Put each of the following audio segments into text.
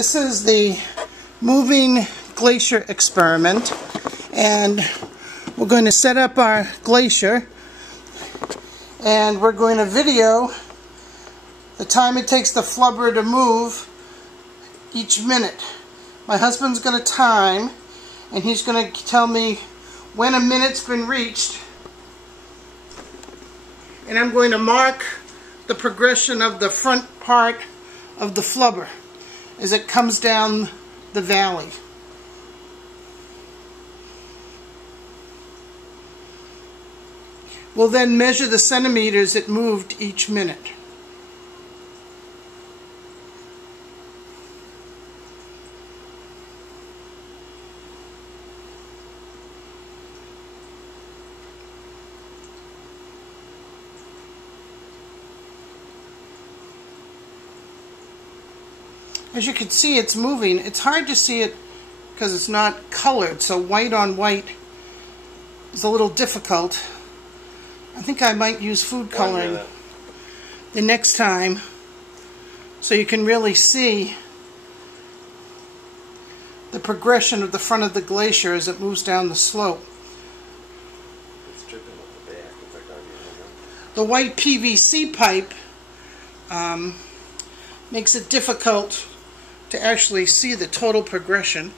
This is the moving glacier experiment, and we're going to set up our glacier and we're going to video the time it takes the flubber to move each minute. My husband's going to time, and he's going to tell me when a minute's been reached, and I'm going to mark the progression of the front part of the flubber as it comes down the valley. We'll then measure the centimeters it moved each minute. As you can see, it's moving. It's hard to see it because it's not colored, so white on white is a little difficult. I think I might use food coloring the next time so you can really see the progression of the front of the glacier as it moves down the slope. The white PVC pipe makes it difficult to actually see the total progression.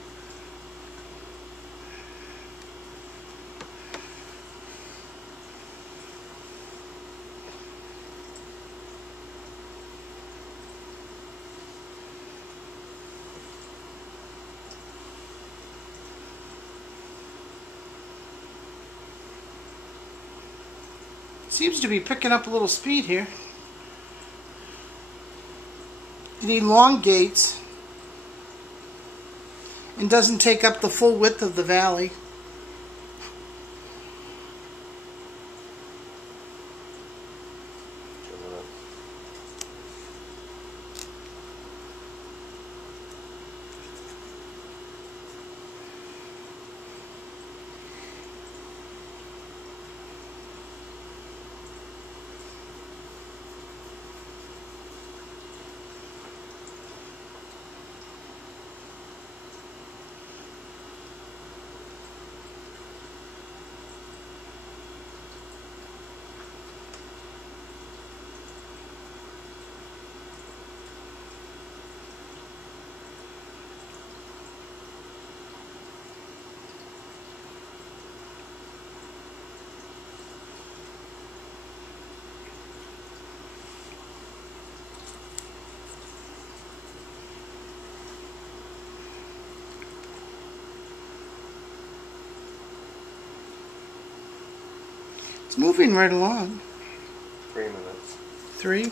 Seems to be picking up a little speed here. It elongates and doesn't take up the full width of the valley. It's moving right along. 3 minutes. 3.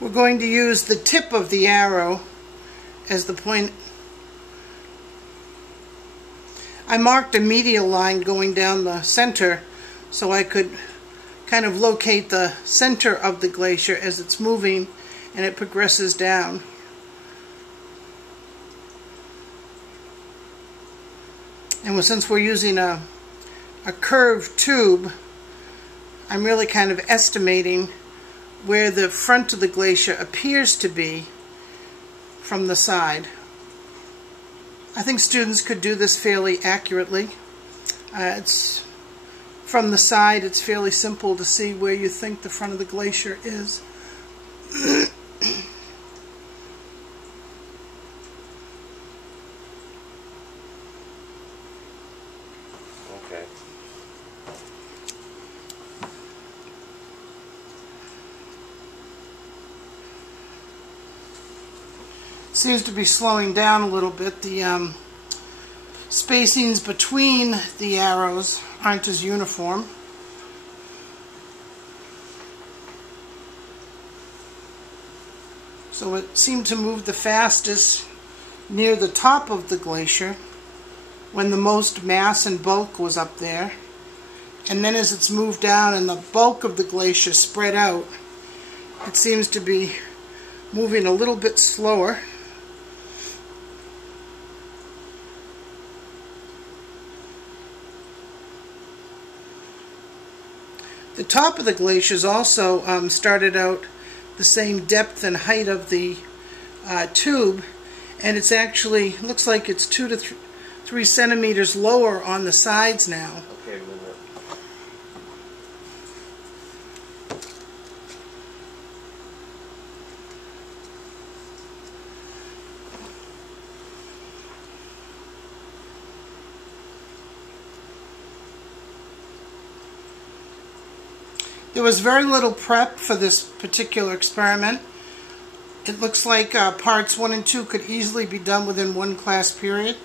We're going to use the tip of the arrow as the point. I marked a medial line going down the center so I could kind of locate the center of the glacier as it's moving and it progresses down. And since we're using a curved tube, I'm really kind of estimating where the front of the glacier appears to be from the side. I think students could do this fairly accurately. It's from the side, it's fairly simple to see where you think the front of the glacier is. Okay. Seems to be slowing down a little bit. The spacings between the arrows aren't as uniform. So it seemed to move the fastest near the top of the glacier when the most mass and bulk was up there. And then as it's moved down and the bulk of the glacier spread out, it seems to be moving a little bit slower. The top of the glaciers also started out the same depth and height of the tube, and it's actually, looks like it's 2 to 3 centimeters lower on the sides now. Okay, a minute. There was very little prep for this particular experiment. It looks like parts 1 and 2 could easily be done within one class period,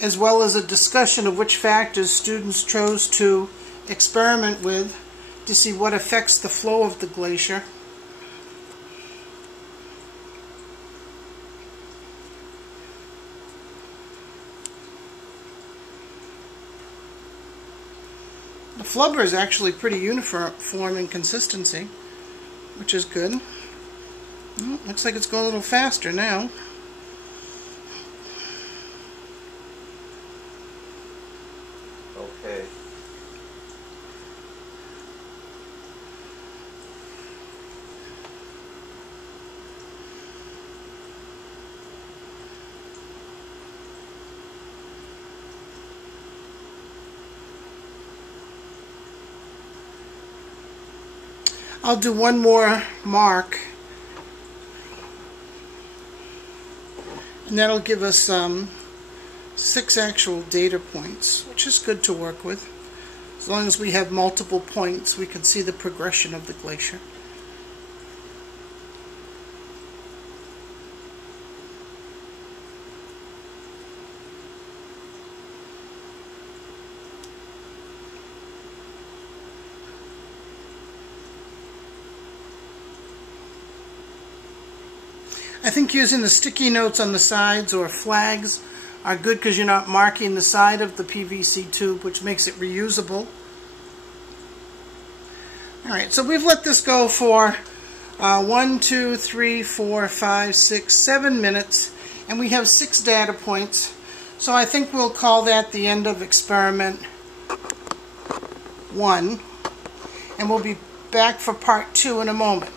as well as a discussion of which factors students chose to experiment with to see what affects the flow of the glacier. The flubber is actually pretty uniform in consistency, which is good. Looks like it's going a little faster now. Okay. I'll do one more mark, and that'll give us 6 actual data points, which is good to work with. As long as we have multiple points, we can see the progression of the glacier. I think using the sticky notes on the sides or flags are good because you're not marking the side of the PVC tube, which makes it reusable. Alright, so we've let this go for 1, 2, 3, 4, 5, 6, 7 minutes, and we have 6 data points. So I think we'll call that the end of experiment 1, and we'll be back for part 2 in a moment.